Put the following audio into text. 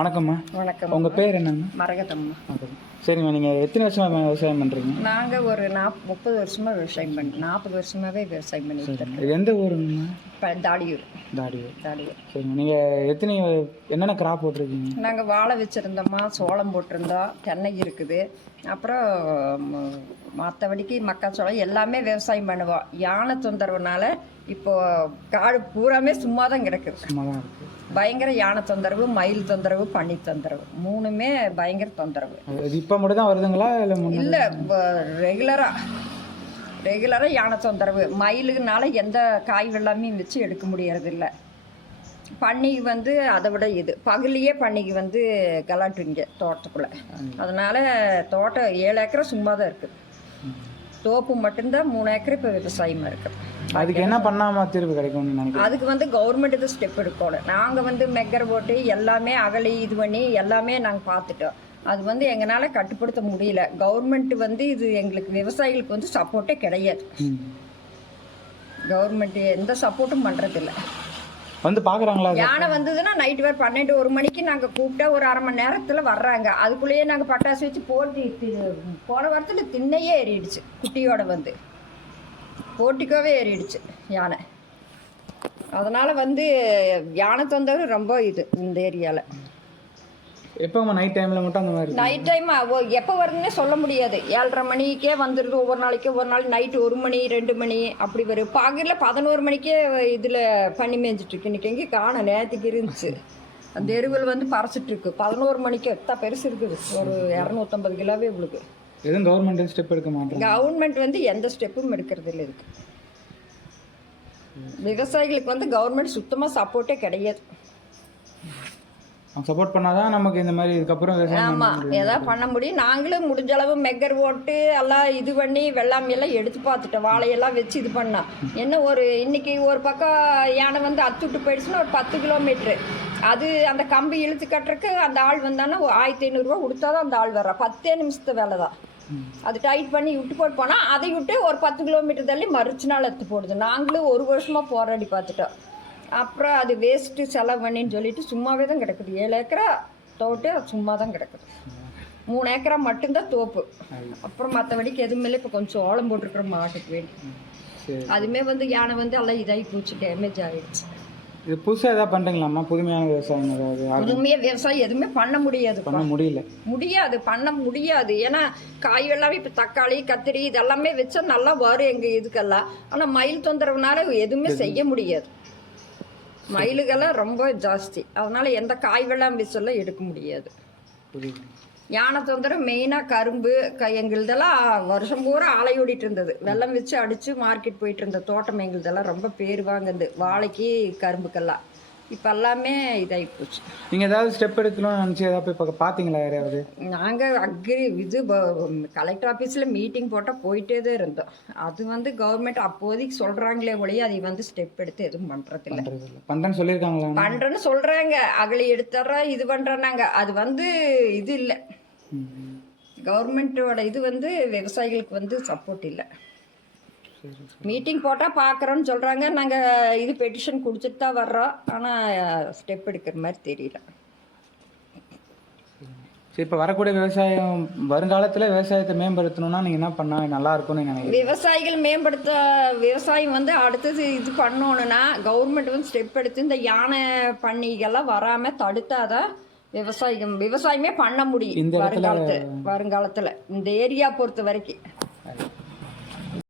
வணக்கம்மா. வணக்கம். உங்கள் பேர் என்னங்க? மரகதம்மா. சரிம்மா, நீங்கள் எத்தனை வருஷமாக விவசாயம் பண்ணுறீங்க? நாங்கள் ஒரு 30 வருஷமாக விவசாயம் 40 வருஷமாகவே விவசாயம் பண்ணிட்டு இருக்கோம். எந்த ஊருங்கம்மா? இப்போ தாடியூர். தாடியூர். சரிம்மா, நீங்கள் என்னென்ன கிராப் போட்டிருக்கீங்க? நாங்கள் வாழை வச்சுருந்தோம்மா, சோளம் போட்டிருந்தோம், தென்னை இருக்குது. அப்புறம் மற்றபடிக்கு மக்காச்சோளம் எல்லாமே விவசாயம் பண்ணுவோம். யானை தொந்தரவுனால இப்போது காடு பூராமே சும்மா தான் கிடக்குது. சும்மா தான் இருக்குது. பயங்கர யானை தொந்தரவு, மயில் தொந்தரவு, பனி தொந்தரவு, மூணுமே பயங்கர தொந்தரவு. இப்போ மட்டும் தான் வருதுங்களா? இல்லை, ரெகுலராக யானை தொந்தரவு. மயிலுனால எந்த காய் வெள்ளாமையும் வச்சு எடுக்க முடியறதில்ல. பன்னிக்கு வந்து அதை விட இது பகலியே பன்னிக்கு கலாட்டுங்க தோட்டத்துக்குள்ளே. அதனால் தோட்டம் 7 ஏக்கரை சும்மா தான் இருக்குது. தோப்பு மட்டும்தான் 3 ஏக்கர் இப்போ விவசாயமாக இருக்குது. அதுக்கு என்ன பண்ணாமல் தீர்வு கிடைக்கும்னு நினைக்கிறேன். அதுக்கு கவர்மெண்ட் இது ஸ்டெப் எடுக்கணும். நாங்கள் மெக்கர் போட்டு எல்லாமே அகலி இது பண்ணி எல்லாமே நாங்கள் பார்த்துட்டோம். அது எங்களால் கட்டுப்படுத்த முடியல. கவர்மெண்ட் இது எங்களுக்கு விவசாயிகளுக்கு சப்போர்ட்டே கிடையாது. கவர்மெண்ட் எந்த சப்போர்ட்டும் பண்ணுறதில்ல. பார்க்குறாங்களா? யானை வந்ததுன்னா நைட்டு வேறு 12-1 மணிக்கு நாங்கள் கூப்பிட்டா ஒரு அரை மணி நேரத்தில் வர்றாங்க. அதுக்குள்ளேயே நாங்கள் பட்டாசு வச்சு போட்டி போன வாரத்தில் திண்ணையே ஏறிடுச்சு. குட்டியோட போட்டிக்காவே ஏறிடுச்சு யானை. அதனால் யானை தொந்தரவு ரொம்ப இந்த ஏரியாவில். எப்போம்மா நைட் டைமில் மட்டும் அந்த மாதிரி? நைட் டைம் எப்போ வருதுன்னே சொல்ல முடியாது. 7:30 மணிக்கே வந்துடுது. ஒவ்வொரு நாள் நைட்டு 1 மணி 2 மணி அப்படி வரும். பகலில் 11 மணிக்கே இதில் பண்ணி மேய்ஞ்சிட்ருக்கு. இன்றைக்கி எங்கேயும் காண நேற்றுக்கு இருந்துச்சு. அந்த எருவில் பறச்சிட்ருக்கு. 11 மணிக்கு எத்தனை பெருசு இருக்குது. ஒரு 250 கிலோவே இவளுக்கு. எதுவும் கவர்மெண்ட் ஸ்டெப் எடுக்க மாட்டேன். கவர்மெண்ட் எந்த ஸ்டெப்பும் எடுக்கிறது இல்லை. இதுக்கு விவசாயிகளுக்கு கவர்மெண்ட் சுத்தமாக சப்போர்ட்டே கிடையாது. சப்போர்ட் பண்ணாதான் நமக்கு இந்த மாதிரி இதுக்கப்புறம் ஆமாம் எதாவது பண்ண முடியும். நாங்களும் முடிஞ்ச அளவு மெக்கர் ஓட்டு எல்லாம் இது பண்ணி வெள்ளாமையெல்லாம் எடுத்து பார்த்துட்டோம். வாழையெல்லாம் வச்சு இது பண்ணோம். என்ன இன்னைக்கு ஒரு பக்கம் யானை அத்துட்டு போயிடுச்சுன்னா ஒரு 10 கிலோமீட்ரு. அது அந்த கம்பி இழுத்து கட்டுறக்கு அந்த ஆள் வந்தான்னா 1500 ரூபா கொடுத்தா தான் அந்த ஆள் வர்றா. 10 நிமிஷத்து வேலை தான். அது டைட் பண்ணி விட்டு போட்டு போனால் அதை விட்டு ஒரு 10 கிலோமீட்டர் தள்ளி மறுச்சு எடுத்து போடுது. நாங்களும் 1 வருஷமாக போராடி பார்த்துட்டோம். அப்புறம் அது வேஸ்ட்டு செலவு பண்ணின்னு சொல்லிட்டு சும்மாவே தான் கிடக்குது. 7 ஏக்கரா தோட்டு சும்மா தான் கிடக்குது. 3 ஏக்கரா மட்டும்தான் தோப்பு. அப்புறம் மற்றபடிக்கு எதுவுமே இல்லை. இப்போ கொஞ்சம் சோளம் போட்டிருக்கிற மாட்டுக்கு வேண்டி. அதுவுமே யானை எல்லாம் இதாகி போச்சு, டேமேஜ் ஆகிடுச்சு. இது புதுசாக எதாவது பண்ணுறீங்களாம்மா? புதுமையான விவசாயம் ஏதாவது? புதுமையாக விவசாயம் எதுவுமே பண்ண முடியாது. பண்ண முடியாது. ஏன்னா காய் எல்லாமே இப்போ தக்காளி கத்திரி இதெல்லாமே வச்சா நல்லா வரும் எங்கள் இதுக்கெல்லாம். ஆனால் மயில் தொந்தரவுனால எதுவுமே செய்ய முடியாது. மயிலுகெல்லாம் ரொம்ப ஜாஸ்தி. அதனால எந்த காய் வெள்ளாம் வச்செல்லாம் எடுக்க முடியாது. யானை தொந்தரவு மெயினாக கரும்பு எங்களுதெல்லாம் வருஷம் பூரா ஆலை ஓடிட்டு இருந்தது. வெள்ளம் வச்சு அடித்து மார்க்கெட் போயிட்டு இருந்த தோட்டம் எங்களுதெல்லாம் ரொம்ப பேர் வாங்குது. வாழைக்கு கரும்புக்கெல்லாம் இப்போ எல்லாமே இதாகி போச்சு. நீங்கள் ஏதாவது ஸ்டெப் எடுக்கணும்னு நினச்சி ஏதாவது போய் இப்போ பார்த்தீங்களா? யாரையாவது? நாங்கள் கலெக்டர் ஆஃபீஸில் மீட்டிங் போட்டால் போயிட்டே தான் இருந்தோம். அது கவர்மெண்ட் அப்போதைக்கு சொல்கிறாங்களே ஒழிய அதை ஸ்டெப் எடுத்து எதுவும் பண்ணுறதில்ல. பண்ணுறேன்னு சொல்லியிருக்காங்களா? பண்ணுறேன்னு சொல்கிறாங்க. அகலி எடுத்துட்றோம் இது பண்ணுறோன்னாங்க. அது இது இல்லை. கவர்மெண்ட்டோட இது விவசாயிகளுக்கு சப்போர்ட் இல்லை. மீட்டிங் போட்டால் பார்க்குறோன்னு சொல்கிறாங்க. நாங்கள் இது பெட்டிஷன் கொடுத்துட்டு தான் வர்றோம். ஆனால் ஸ்டெப் எடுக்கிற மாதிரி தெரியல. சரி, இப்போ வரக்கூடிய வருங்காலத்தில் விவசாயத்தை மேம்படுத்தணும்னா நீங்கள் என்ன பண்ணால் நல்லா இருக்கும்னு நினைக்கிறீங்க? விவசாயிகள் விவசாயம் அடுத்தது இது பண்ணணுன்னா கவர்மெண்ட் ஸ்டெப் எடுத்து இந்த யானை பன்னிகள்லாம் வராமல் தடுத்தாதான் விவசாயமே பண்ண முடியும் வருங்காலத்தில். இந்த ஏரியா பொறுத்த வரைக்கும்